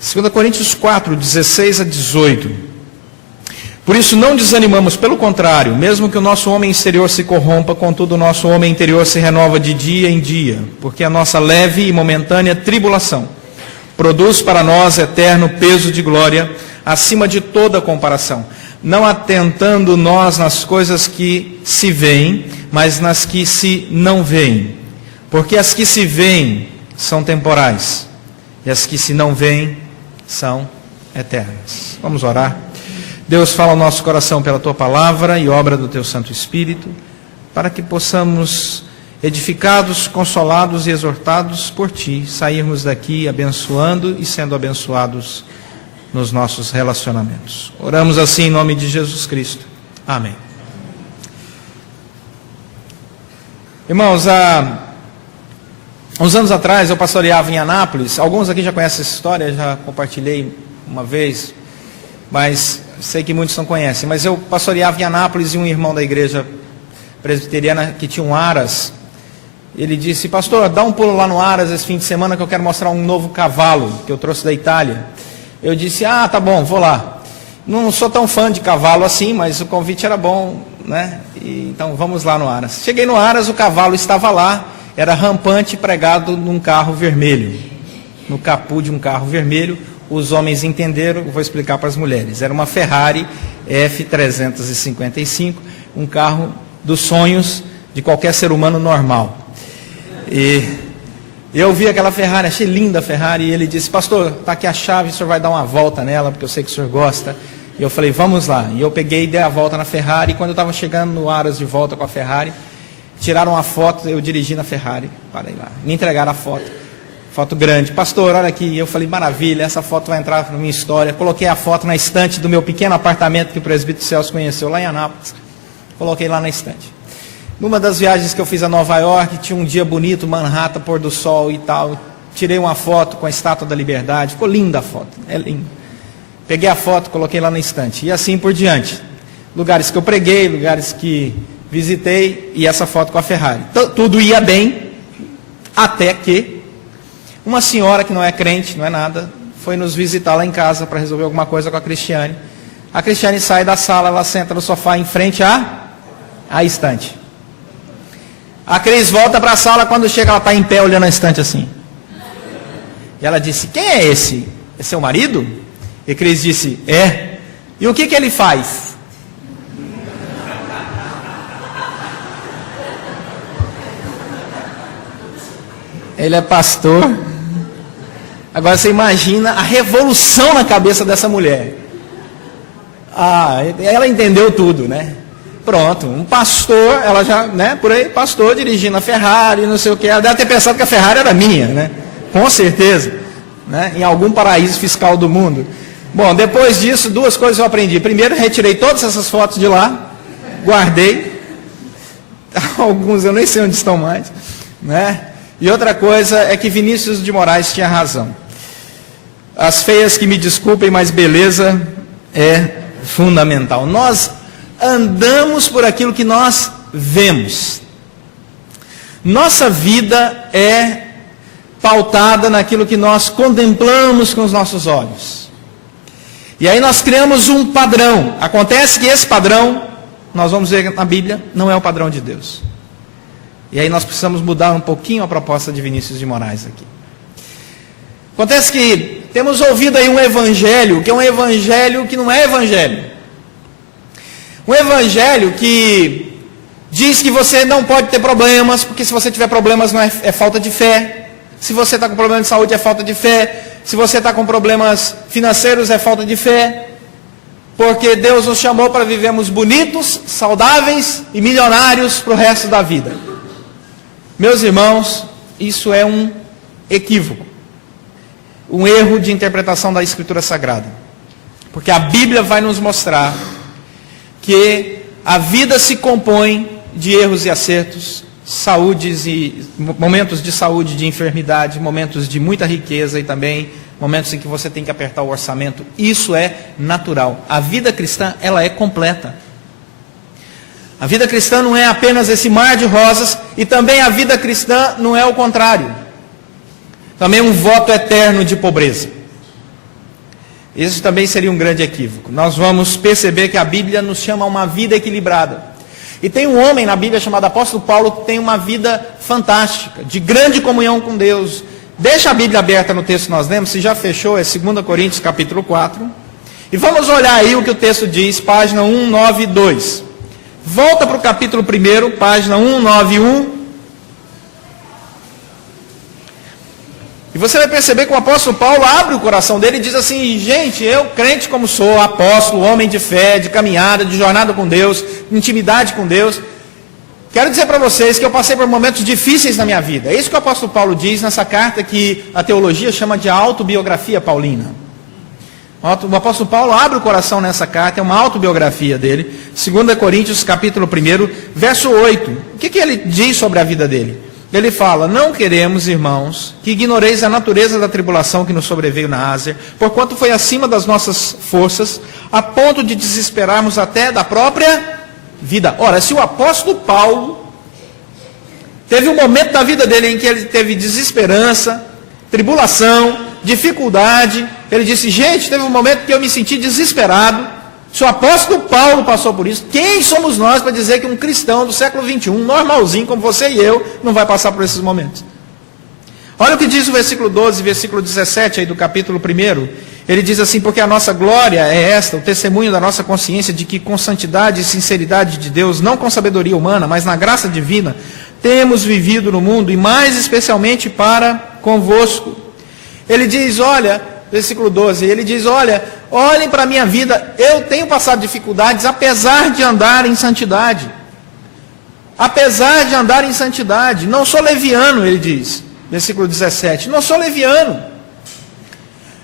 2 Coríntios 4, 16 a 18. Por isso não desanimamos, pelo contrário, mesmo que o nosso homem exterior se corrompa, contudo o nosso homem interior se renova de dia em dia, porque a nossa leve e momentânea tribulação produz para nós eterno peso de glória, acima de toda comparação, não atentando nós nas coisas que se veem, mas nas que se não veem. Porque as que se veem são temporais, e as que se não veem são eternas. Vamos orar. Deus, fala ao nosso coração pela Tua palavra e obra do Teu Santo Espírito, para que possamos, edificados, consolados e exortados por Ti, sairmos daqui abençoando e sendo abençoados nos nossos relacionamentos. Oramos assim em nome de Jesus Cristo. Amém. Irmãos, há uns anos atrás eu pastoreava em Anápolis. Alguns aqui já conhecem essa história, já compartilhei uma vez, mas sei que muitos não conhecem. Mas eu pastoreava em Anápolis e um irmão da igreja presbiteriana que tinha um Aras, ele disse: pastor, dá um pulo lá no Aras esse fim de semana que eu quero mostrar um novo cavalo que eu trouxe da Itália. Eu disse: tá bom, vou lá. Não sou tão fã de cavalo assim, mas o convite era bom, né? Então vamos lá no Aras. Cheguei no Aras, o cavalo estava lá, era rampante, pregado num carro vermelho, no capô de um carro vermelho. Os homens entenderam, vou explicar para as mulheres. Era uma Ferrari F355, um carro dos sonhos de qualquer ser humano normal. E eu vi aquela Ferrari, achei linda a Ferrari, e ele disse: pastor, está aqui a chave, o senhor vai dar uma volta nela, porque eu sei que o senhor gosta. E eu falei: vamos lá. E eu peguei e dei a volta na Ferrari, e quando eu estava chegando no Aras de volta com a Ferrari, tiraram uma foto, eu dirigi na Ferrari, parei lá, me entregaram a foto grande. Pastor, olha aqui. E eu falei: maravilha, essa foto vai entrar na minha história. Coloquei a foto na estante do meu pequeno apartamento que o presbítero Celso conheceu lá em Anápolis. Coloquei lá na estante. Numa das viagens que eu fiz a Nova York, tinha um dia bonito, Manhattan, pôr do sol e tal. Tirei uma foto com a Estátua da Liberdade. Ficou linda a foto, é linda. Peguei a foto, coloquei lá na estante. E assim por diante. Lugares que eu preguei, lugares que visitei, e essa foto com a Ferrari. Tudo ia bem, até que uma senhora que não é crente, não é nada, foi nos visitar lá em casa para resolver alguma coisa com a Cristiane. A Cristiane sai da sala, ela senta no sofá em frente à estante. A Cris volta para a sala, quando chega ela está em pé olhando a estante assim. E ela disse: quem é esse? É seu marido? E Cris disse: é. E o que ele faz? Ele é pastor. Agora você imagina a revolução na cabeça dessa mulher. Ela entendeu tudo, né? Pronto, um pastor, ela já, né, por aí, pastor dirigindo a Ferrari, não sei o que, ela deve ter pensado que a Ferrari era minha, né? Com certeza, né? Em algum paraíso fiscal do mundo. Bom, depois disso, duas coisas eu aprendi. Primeiro, retirei todas essas fotos de lá, guardei. Alguns eu nem sei onde estão mais, né? E outra coisa é que Vinícius de Moraes tinha razão. As feias que me desculpem, mas beleza é fundamental. Nós andamos por aquilo que nós vemos. Nossa vida é pautada naquilo que nós contemplamos com os nossos olhos. E aí nós criamos um padrão. Acontece que esse padrão, nós vamos ver na Bíblia, não é o padrão de Deus. E aí nós precisamos mudar um pouquinho a proposta de Vinícius de Moraes aqui. Acontece que temos ouvido aí um evangelho, que é um evangelho que não é evangelho. Um evangelho que diz que você não pode ter problemas, porque se você tiver problemas não é falta de fé. Se você está com problema de saúde é falta de fé. Se você está com problemas financeiros é falta de fé. Porque Deus nos chamou para vivermos bonitos, saudáveis e milionários para o resto da vida. Meus irmãos, isso é um equívoco. Um erro de interpretação da Escritura Sagrada. Porque a Bíblia vai nos mostrar que a vida se compõe de erros e acertos, saúdes e momentos de saúde, de enfermidade, momentos de muita riqueza e também momentos em que você tem que apertar o orçamento. Isso é natural. A vida cristã, ela é completa. A vida cristã não é apenas esse mar de rosas, e também a vida cristã não é o contrário. Também um voto eterno de pobreza. Esse também seria um grande equívoco. Nós vamos perceber que a Bíblia nos chama a uma vida equilibrada. E tem um homem na Bíblia chamado apóstolo Paulo que tem uma vida fantástica, de grande comunhão com Deus. Deixa a Bíblia aberta no texto que nós lemos, se já fechou, é 2 Coríntios capítulo 4. E vamos olhar aí o que o texto diz, página 192. Volta para o capítulo 1, página 191. E você vai perceber que o apóstolo Paulo abre o coração dele e diz assim: gente, eu crente como sou, apóstolo, homem de fé, de caminhada, de jornada com Deus, de intimidade com Deus, quero dizer para vocês que eu passei por momentos difíceis na minha vida. É isso que o apóstolo Paulo diz nessa carta que a teologia chama de autobiografia paulina. O apóstolo Paulo abre o coração nessa carta, é uma autobiografia dele, 2 Coríntios capítulo 1, verso 8. O que ele diz sobre a vida dele? Ele fala: não queremos, irmãos, que ignoreis a natureza da tribulação que nos sobreveio na Ásia, porquanto foi acima das nossas forças, a ponto de desesperarmos até da própria vida. Ora, se o apóstolo Paulo teve um momento da vida dele em que ele teve desesperança, tribulação, dificuldade, ele disse: gente, teve um momento que eu me senti desesperado. Se o apóstolo Paulo passou por isso, quem somos nós para dizer que um cristão do século 21, normalzinho como você e eu, não vai passar por esses momentos? Olha o que diz o versículo 12 e versículo 17 aí do capítulo 1. Ele diz assim: porque a nossa glória é esta, o testemunho da nossa consciência de que com santidade e sinceridade de Deus, não com sabedoria humana, mas na graça divina, temos vivido no mundo, e mais especialmente para convosco. Ele diz, olha, versículo 12, ele diz: olhem para a minha vida, eu tenho passado dificuldades, apesar de andar em santidade. Apesar de andar em santidade, não sou leviano, ele diz, versículo 17, não sou leviano.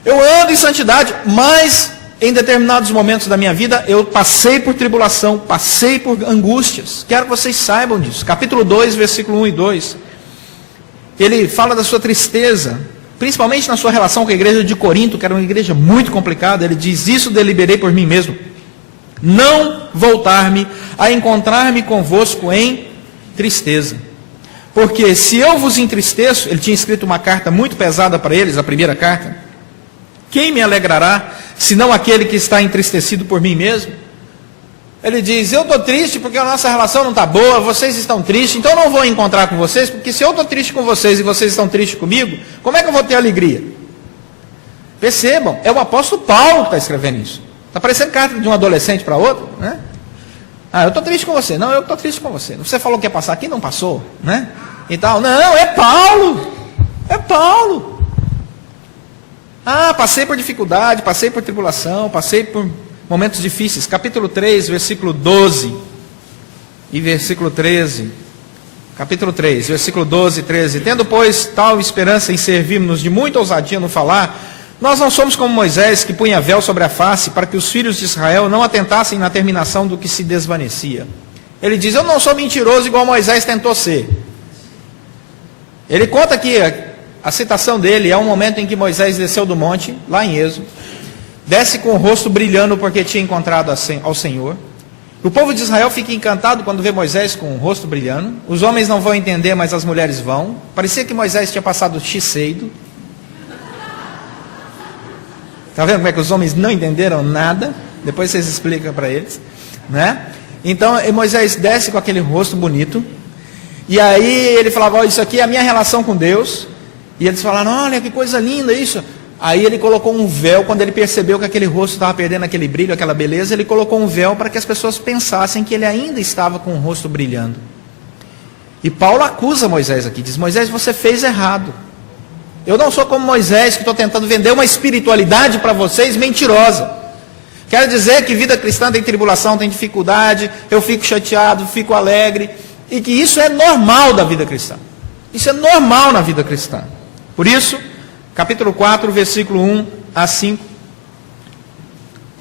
Eu ando em santidade, mas em determinados momentos da minha vida, eu passei por tribulação, passei por angústias. Quero que vocês saibam disso. Capítulo 2, versículo 1 e 2. Ele fala da sua tristeza, principalmente na sua relação com a igreja de Corinto, que era uma igreja muito complicada. Ele diz: isso deliberei por mim mesmo, não voltar-me a encontrar-me convosco em tristeza. Porque se eu vos entristeço, ele tinha escrito uma carta muito pesada para eles, a primeira carta: quem me alegrará, senão aquele que está entristecido por mim mesmo? Ele diz: eu estou triste porque a nossa relação não está boa, vocês estão tristes, então eu não vou encontrar com vocês, porque se eu estou triste com vocês e vocês estão tristes comigo, como é que eu vou ter alegria? Percebam, é o apóstolo Paulo que está escrevendo isso. Está parecendo carta de um adolescente para outro, né? Eu estou triste com você. Não, eu estou triste com você. Você falou que ia passar aqui, não passou, né? E tal. Não, é Paulo. É Paulo. Passei por dificuldade, passei por tribulação, passei por momentos difíceis. Capítulo 3, versículo 12 e versículo 13. Capítulo 3, versículo 12 e 13. Tendo, pois, tal esperança em servirmos de muita ousadia no falar, nós não somos como Moisés, que punha véu sobre a face, para que os filhos de Israel não atentassem na terminação do que se desvanecia. Ele diz: eu não sou mentiroso igual Moisés tentou ser. Ele conta aqui, a citação dele é um momento em que Moisés desceu do monte, lá em Êxodo, desce com o rosto brilhando porque tinha encontrado ao Senhor. O povo de Israel fica encantado quando vê Moisés com o rosto brilhando. Os homens não vão entender, mas as mulheres vão. Parecia que Moisés tinha passado xiseido. Está vendo como é que os homens não entenderam nada? Depois vocês explicam para eles, né? Então Moisés desce com aquele rosto bonito. E aí ele falava: isso aqui é a minha relação com Deus. E eles falaram: olha que coisa linda isso. Aí ele colocou um véu, quando ele percebeu que aquele rosto estava perdendo aquele brilho, aquela beleza, ele colocou um véu para que as pessoas pensassem que ele ainda estava com o rosto brilhando. E Paulo acusa Moisés aqui, diz: Moisés, você fez errado. Eu não sou como Moisés, que estou tentando vender uma espiritualidade para vocês mentirosa. Quero dizer que vida cristã tem tribulação, tem dificuldade, eu fico chateado, fico alegre, e que isso é normal da vida cristã. Isso é normal na vida cristã. Por isso, capítulo 4, versículo 1 a 5.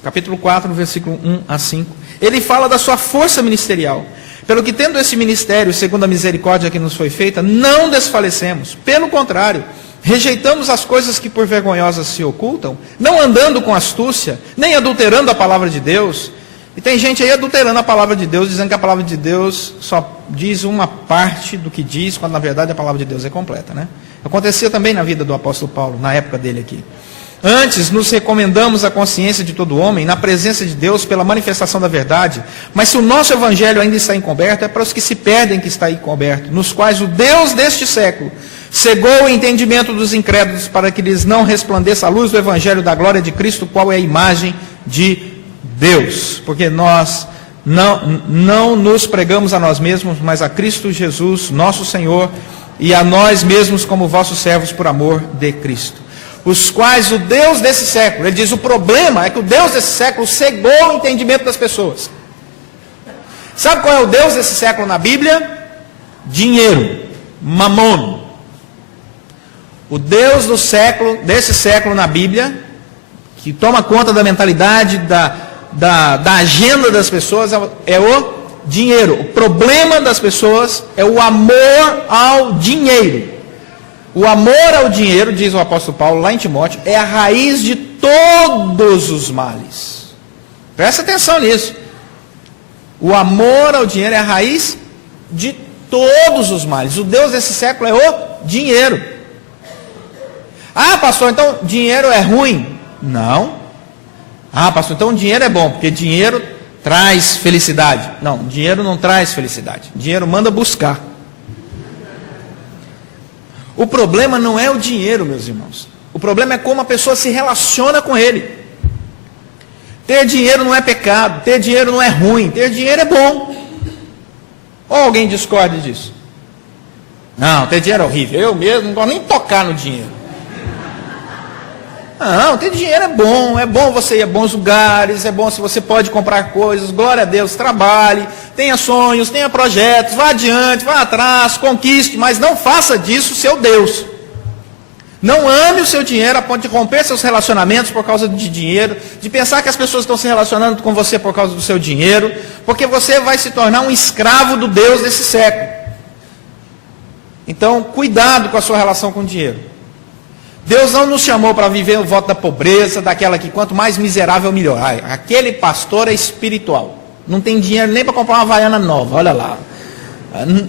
Capítulo 4, versículo 1 a 5. Ele fala da sua força ministerial. Pelo que tendo esse ministério, segundo a misericórdia que nos foi feita, não desfalecemos. Pelo contrário, rejeitamos as coisas que por vergonhosas se ocultam, não andando com astúcia, nem adulterando a palavra de Deus. E tem gente aí adulterando a palavra de Deus, dizendo que a palavra de Deus só diz uma parte do que diz, quando na verdade a palavra de Deus é completa, né? Acontecia também na vida do apóstolo Paulo, na época dele aqui. Antes, nos recomendamos à consciência de todo homem, na presença de Deus, pela manifestação da verdade. Mas se o nosso evangelho ainda está encoberto, é para os que se perdem que está encoberto, nos quais o Deus deste século cegou o entendimento dos incrédulos, para que lhes não resplandeça a luz do evangelho da glória de Cristo, qual é a imagem de Deus. Porque nós não nos pregamos a nós mesmos, mas a Cristo Jesus, nosso Senhor, e a nós mesmos como vossos servos por amor de Cristo. Os quais o Deus desse século, ele diz, o problema é que o Deus desse século cegou o entendimento das pessoas. Sabe qual é o Deus desse século na Bíblia? Dinheiro, mamon. O Deus desse século na Bíblia, que toma conta da mentalidade, da agenda das pessoas, é o dinheiro. O problema das pessoas é o amor ao dinheiro. O amor ao dinheiro, diz o apóstolo Paulo lá em Timóteo, é a raiz de todos os males. Presta atenção nisso. O amor ao dinheiro é a raiz de todos os males. O Deus desse século é o dinheiro. Ah, pastor, então dinheiro é ruim? Não. Ah, pastor, então dinheiro é bom, porque dinheiro traz felicidade. Não, dinheiro não traz felicidade. Dinheiro manda buscar. O problema não é o dinheiro, meus irmãos. O problema é como a pessoa se relaciona com ele. Ter dinheiro não é pecado, ter dinheiro não é ruim, ter dinheiro é bom. Ou alguém discorde disso? Não, ter dinheiro é horrível. Eu mesmo não gosto nem tocar no dinheiro. Não, ter dinheiro é bom você ir a bons lugares, é bom se você pode comprar coisas, glória a Deus, trabalhe, tenha sonhos, tenha projetos, vá adiante, vá atrás, conquiste, mas não faça disso seu Deus. Não ame o seu dinheiro a ponto de romper seus relacionamentos por causa de dinheiro, de pensar que as pessoas estão se relacionando com você por causa do seu dinheiro, porque você vai se tornar um escravo do Deus desse século. Então, cuidado com a sua relação com o dinheiro. Deus não nos chamou para viver o voto da pobreza, daquela que quanto mais miserável, melhor. Aquele pastor é espiritual. Não tem dinheiro nem para comprar uma Havaiana nova, olha lá.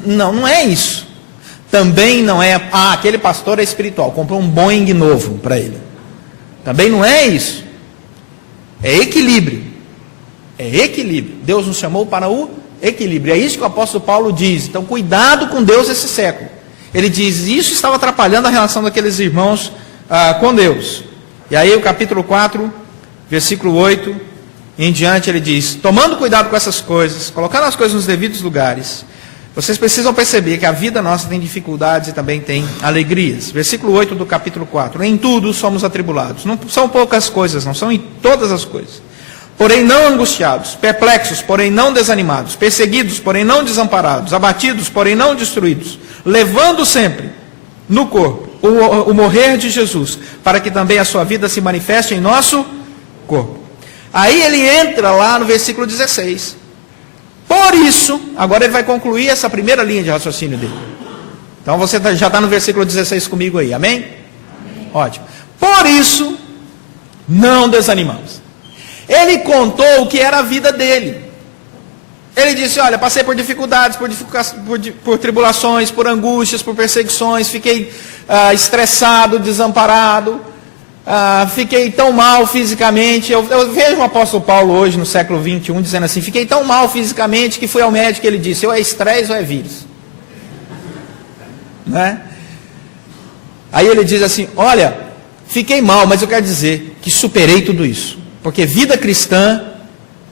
Não é isso. Também não é, aquele pastor é espiritual, comprou um Boeing novo para ele. Também não é isso. É equilíbrio. É equilíbrio. Deus nos chamou para o equilíbrio. É isso que o apóstolo Paulo diz. Então, cuidado com Deus esse século. Ele diz, isso estava atrapalhando a relação daqueles irmãos com Deus. E aí o capítulo 4, versículo 8, em diante ele diz, tomando cuidado com essas coisas, colocando as coisas nos devidos lugares, vocês precisam perceber que a vida nossa tem dificuldades e também tem alegrias. Versículo 8 do capítulo 4, em tudo somos atribulados. Não são poucas coisas, não são em todas as coisas. Porém não angustiados, perplexos, porém não desanimados, perseguidos, porém não desamparados, abatidos, porém não destruídos, levando sempre no corpo o morrer de Jesus, para que também a sua vida se manifeste em nosso corpo. Aí ele entra lá no versículo 16. Por isso, agora ele vai concluir essa primeira linha de raciocínio dele. Então você já está no versículo 16 comigo aí, amém? Amém. Ótimo. Por isso, não desanimamos. Ele contou o que era a vida dele. Ele disse, olha, passei por dificuldades, por tribulações, por angústias, por perseguições, fiquei estressado, desamparado, fiquei tão mal fisicamente. Eu vejo o apóstolo Paulo hoje, no século 21, dizendo assim, fiquei tão mal fisicamente que fui ao médico e ele disse, ou é estresse ou é vírus. Né? Aí ele diz assim, olha, fiquei mal, mas eu quero dizer que superei tudo isso. Porque vida cristã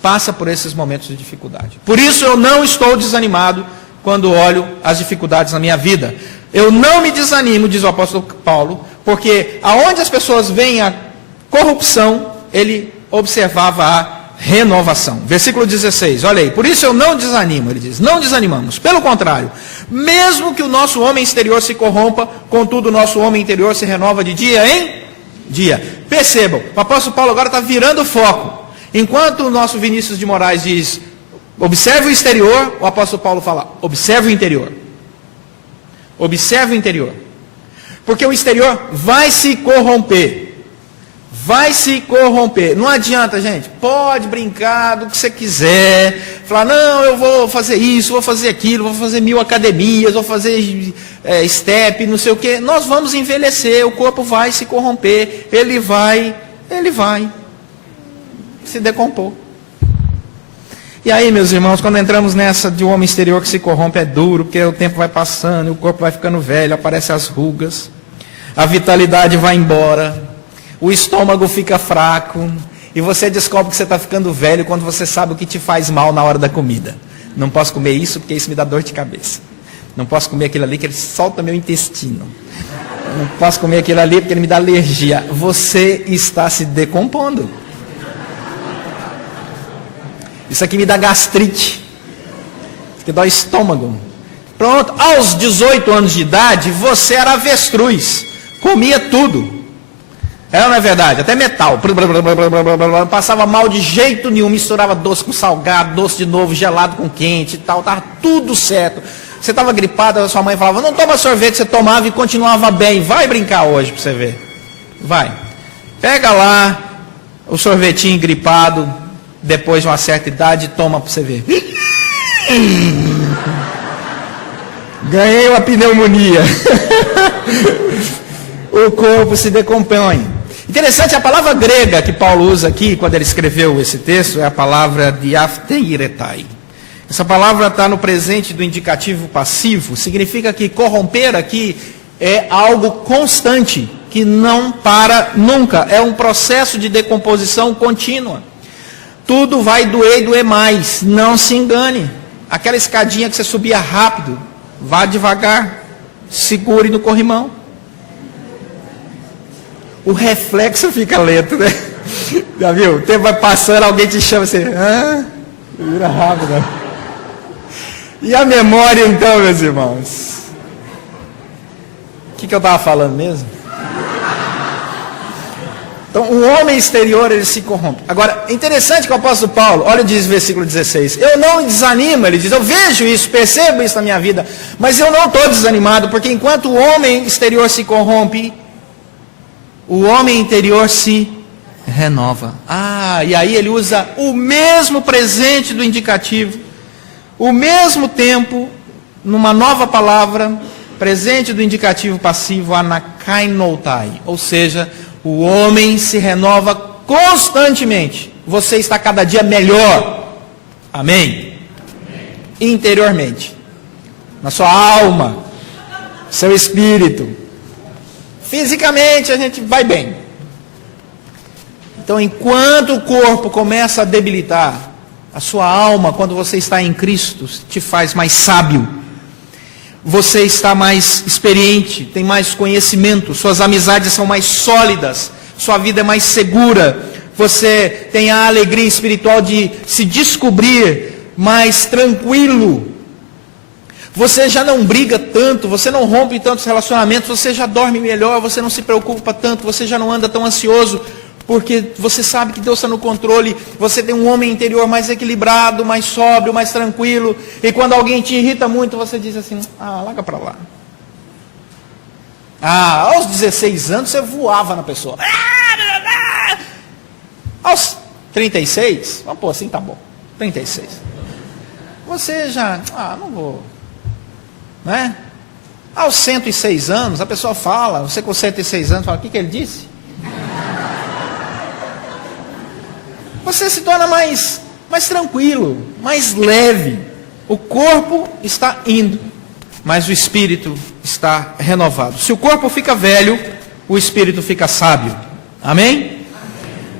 passa por esses momentos de dificuldade. Por isso eu não estou desanimado quando olho as dificuldades na minha vida. Eu não me desanimo, diz o apóstolo Paulo, porque aonde as pessoas veem a corrupção, ele observava a renovação. Versículo 16, olha aí. Por isso eu não desanimo, ele diz. Não desanimamos. Pelo contrário, mesmo que o nosso homem exterior se corrompa, contudo o nosso homem interior se renova de dia em dia. Percebam, o apóstolo Paulo agora está virando o foco. Enquanto o nosso Vinícius de Moraes diz, observe o exterior, o apóstolo Paulo fala, observe o interior. Observe o interior. Porque o exterior vai se corromper, vai se corromper. Não adianta, gente, pode brincar do que você quiser, falar, não, eu vou fazer isso, vou fazer aquilo, vou fazer 1000 academias, vou fazer step, não sei o que. Nós vamos envelhecer, o corpo vai se corromper, ele vai se decompor. E aí, meus irmãos, quando entramos nessa de um homem exterior que se corrompe, é duro, porque o tempo vai passando, e o corpo vai ficando velho, aparecem as rugas, a vitalidade vai embora, o estômago fica fraco, e você descobre que você está ficando velho quando você sabe o que te faz mal na hora da comida. Não posso comer isso porque isso me dá dor de cabeça. Não posso comer aquilo ali que ele solta meu intestino. Não posso comer aquilo ali porque ele me dá alergia. Você está se decompondo. Isso aqui me dá gastrite. Isso aqui dá o estômago. Pronto, aos 18 anos de idade, você era avestruz. Comia tudo. É ou não é verdade? Até metal. Passava mal de jeito nenhum. Misturava doce com salgado, doce de novo, gelado com quente e tal. Estava tudo certo. Você estava gripado, a sua mãe falava, não toma sorvete, você tomava e continuava bem. Vai brincar hoje para você ver. Vai. Pega lá o sorvetinho gripado. Depois de uma certa idade, toma para você ver. Ganhei uma pneumonia. O corpo se decompõe. Interessante, a palavra grega que Paulo usa aqui, quando ele escreveu esse texto, é a palavra diaphteiretai. Essa palavra está no presente do indicativo passivo, significa que corromper aqui é algo constante, que não para nunca, é um processo de decomposição contínua. Tudo vai doer e doer mais, não se engane. Aquela escadinha que você subia rápido, vá devagar, segure no corrimão. O reflexo fica lento, né? Já viu? O tempo vai passando, alguém te chama, você vira rápido. E a memória então, meus irmãos? O que eu estava falando mesmo? Então, o homem exterior, ele se corrompe. Agora, é interessante que o apóstolo Paulo, olha, diz o versículo 16, eu não desanimo, ele diz, eu vejo isso, percebo isso na minha vida, mas eu não estou desanimado, porque enquanto o homem exterior se corrompe, o homem interior se renova. E aí ele usa o mesmo presente do indicativo, o mesmo tempo, numa nova palavra, presente do indicativo passivo, anakainotai, ou seja, o homem se renova constantemente. Você está cada dia melhor. Amém? Interiormente. Na sua alma. Seu espírito. Fisicamente a gente vai bem. Então enquanto o corpo começa a debilitar, a sua alma, quando você está em Cristo, te faz mais sábio. Você está mais experiente, tem mais conhecimento, suas amizades são mais sólidas, sua vida é mais segura, você tem a alegria espiritual de se descobrir mais tranquilo, você já não briga tanto, você não rompe tantos relacionamentos, você já dorme melhor, você não se preocupa tanto, você já não anda tão ansioso, porque você sabe que Deus está no controle, você tem um homem interior mais equilibrado, mais sóbrio, mais tranquilo, e quando alguém te irrita muito, você diz assim, larga para lá. Aos 16 anos você voava na pessoa. Aos 36, vamos pôr assim, tá bom, 36. Você já, não vou, né? Aos 106 anos, a pessoa fala, você com 106 anos, fala, o que ele disse? Você se torna mais tranquilo, mais leve. O corpo está indo, mas o espírito está renovado. Se o corpo fica velho, o espírito fica sábio. Amém?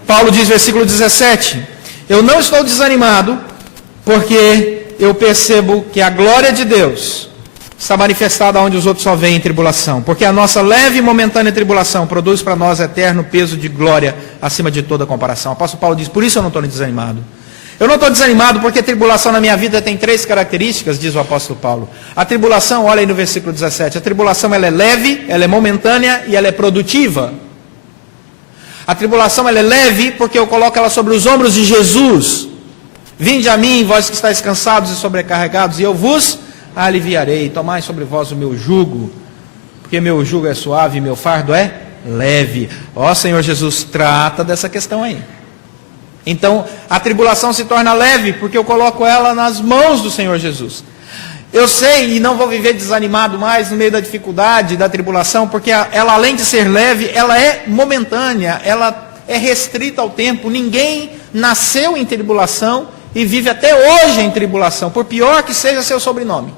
Paulo diz, versículo 17, eu não estou desanimado, porque eu percebo que a glória de Deus está manifestada onde os outros só veem tribulação, porque a nossa leve e momentânea tribulação produz para nós eterno peso de glória acima de toda comparação. O apóstolo Paulo diz, por isso eu não estou desanimado. Eu não estou desanimado porque a tribulação na minha vida tem 3 características, diz o apóstolo Paulo. A tribulação, olha aí no versículo 17, a tribulação ela é leve, ela é momentânea e ela é produtiva. A tribulação ela é leve porque eu coloco ela sobre os ombros de Jesus. Vinde a mim, vós que estáis cansados e sobrecarregados, e eu vos aliviarei. Tomai sobre vós o meu jugo, porque meu jugo é suave e meu fardo é leve. Ó Senhor Jesus, trata dessa questão aí. Então, a tribulação se torna leve, porque eu coloco ela nas mãos do Senhor Jesus. Eu sei e não vou viver desanimado mais no meio da dificuldade, da tribulação, porque ela, além de ser leve, ela é momentânea, ela é restrita ao tempo. Ninguém nasceu em tribulação e vive até hoje em tribulação, por pior que seja seu sobrenome.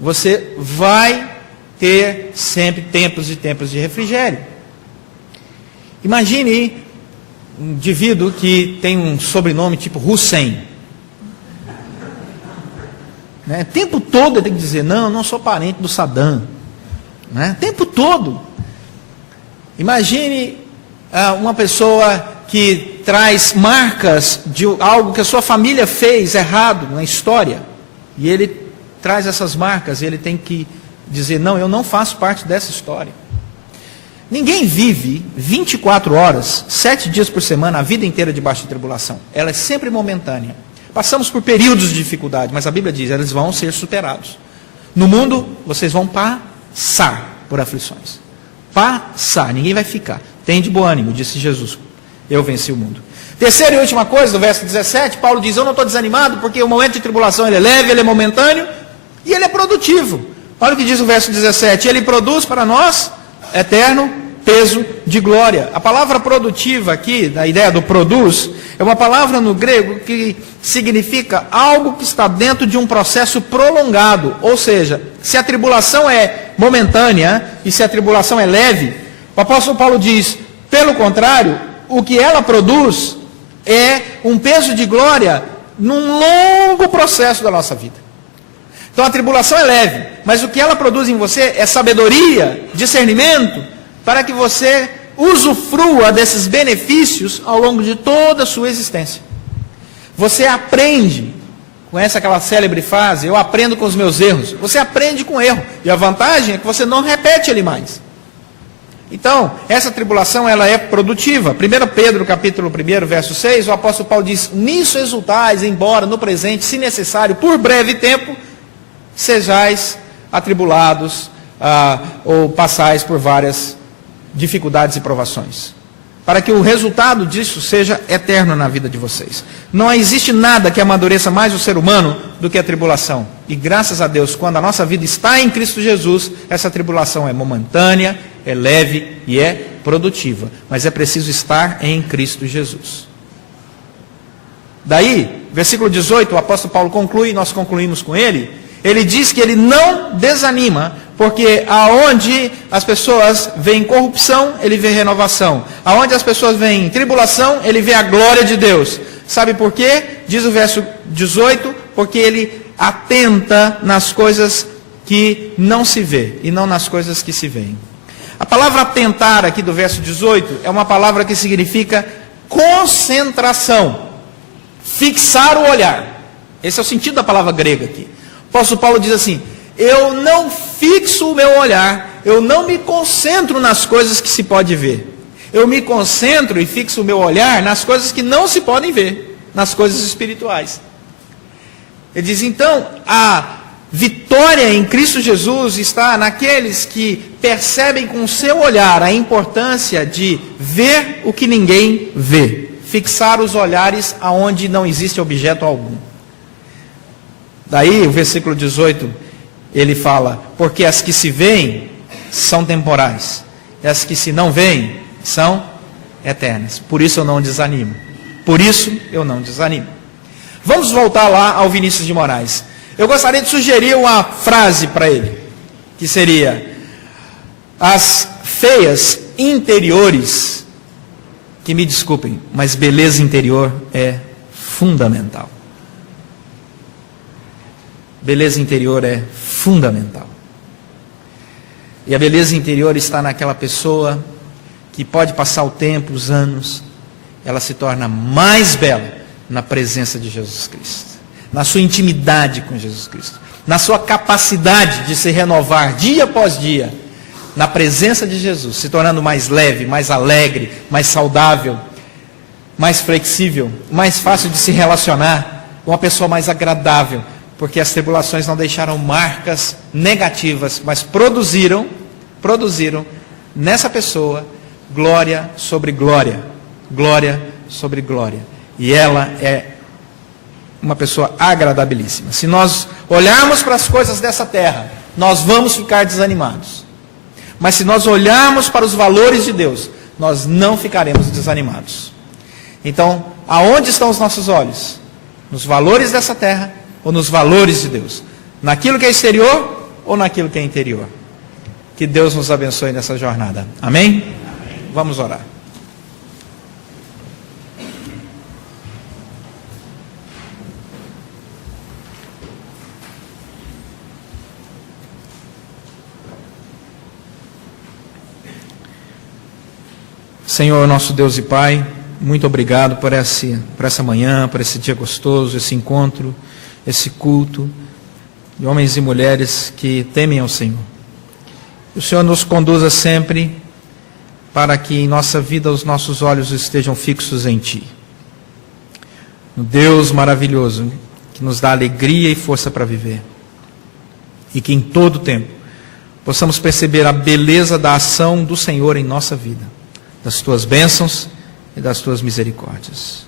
Você vai ter sempre tempos e tempos de refrigério. Imagine um indivíduo que tem um sobrenome tipo Hussein. O tempo todo ele tem que dizer, não, eu não sou parente do Saddam. O tempo todo. Imagine uma pessoa que traz marcas de algo que a sua família fez errado na história. E ele traz essas marcas e ele tem que dizer, não, eu não faço parte dessa história. Ninguém vive 24 horas, 7 dias por semana, a vida inteira debaixo de tribulação. Ela é sempre momentânea. Passamos por períodos de dificuldade, mas a Bíblia diz, eles vão ser superados. No mundo, vocês vão passar por aflições. Passar, ninguém vai ficar. Tem de bom ânimo, disse Jesus. Eu venci o mundo. Terceira e última coisa, do verso 17, Paulo diz, eu não estou desanimado, porque o momento de tribulação ele é leve, ele é momentâneo, e ele é produtivo. Olha o que diz o verso 17, ele produz para nós eterno peso de glória. A palavra produtiva aqui, da ideia do produz, é uma palavra no grego que significa algo que está dentro de um processo prolongado. Ou seja, se a tribulação é momentânea e se a tribulação é leve, o apóstolo Paulo diz, pelo contrário, o que ela produz é um peso de glória num longo processo da nossa vida. Então a tribulação é leve, mas o que ela produz em você é sabedoria, discernimento, para que você usufrua desses benefícios ao longo de toda a sua existência. Você aprende, conhece aquela célebre frase, eu aprendo com os meus erros. Você aprende com erro, e a vantagem é que você não repete ele mais. Então, essa tribulação ela é produtiva. 1 Pedro capítulo 1, verso 6, o apóstolo Paulo diz, nisso exultais, embora no presente, se necessário, por breve tempo, sejais atribulados, ou passais por várias dificuldades e provações, para que o resultado disso seja eterno na vida de vocês. Não existe nada que amadureça mais o ser humano do que a tribulação, e graças a Deus, quando a nossa vida está em Cristo Jesus, essa tribulação é momentânea, é leve e é produtiva, mas é preciso estar em Cristo Jesus. Daí, versículo 18, o apóstolo Paulo conclui, nós concluímos com ele. Ele diz que ele não desanima, porque aonde as pessoas veem corrupção, ele vê renovação. Aonde as pessoas veem tribulação, ele vê a glória de Deus. Sabe por quê? Diz o verso 18, porque ele atenta nas coisas que não se vê, e não nas coisas que se veem. A palavra atentar aqui do verso 18, é uma palavra que significa concentração, fixar o olhar. Esse é o sentido da palavra grega aqui. O apóstolo Paulo diz assim, eu não fixo o meu olhar, eu não me concentro nas coisas que se pode ver. Eu me concentro e fixo o meu olhar nas coisas que não se podem ver, nas coisas espirituais. Ele diz, então, a vitória em Cristo Jesus está naqueles que percebem com o seu olhar a importância de ver o que ninguém vê. Fixar os olhares aonde não existe objeto algum. Daí o versículo 18, ele fala, porque as que se veem são temporais, e as que se não veem são eternas. Por isso eu não desanimo. Por isso eu não desanimo. Vamos voltar lá ao Vinícius de Moraes. Eu gostaria de sugerir uma frase para ele, que seria, as feias interiores, que me desculpem, mas beleza interior é fundamental. Beleza interior é fundamental. E a beleza interior está naquela pessoa que pode passar o tempo, os anos, ela se torna mais bela na presença de Jesus Cristo, na sua intimidade com Jesus Cristo, na sua capacidade de se renovar dia após dia, na presença de Jesus, se tornando mais leve, mais alegre, mais saudável, mais flexível, mais fácil de se relacionar, uma pessoa mais agradável, porque as tribulações não deixaram marcas negativas, mas produziram produziram nessa pessoa glória sobre glória, glória sobre glória. E ela é uma pessoa agradabilíssima. Se nós olharmos para as coisas dessa terra, nós vamos ficar desanimados. Mas se nós olharmos para os valores de Deus, nós não ficaremos desanimados. Então, aonde estão os nossos olhos? Nos valores dessa terra ou nos valores de Deus? Naquilo que é exterior ou naquilo que é interior? Que Deus nos abençoe nessa jornada. Amém? Vamos orar. Senhor, nosso Deus e Pai, muito obrigado por essa manhã, por esse dia gostoso, esse encontro, esse culto de homens e mulheres que temem ao Senhor. O Senhor nos conduza sempre para que em nossa vida os nossos olhos estejam fixos em Ti. No Deus maravilhoso, que nos dá alegria e força para viver. E que em todo tempo possamos perceber a beleza da ação do Senhor em nossa vida, das Tuas bênçãos e das Tuas misericórdias.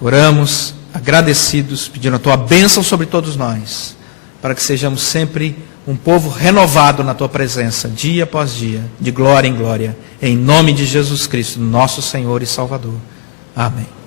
Oramos agradecidos, pedindo a Tua bênção sobre todos nós, para que sejamos sempre um povo renovado na Tua presença, dia após dia, de glória em glória, em nome de Jesus Cristo, nosso Senhor e Salvador. Amém.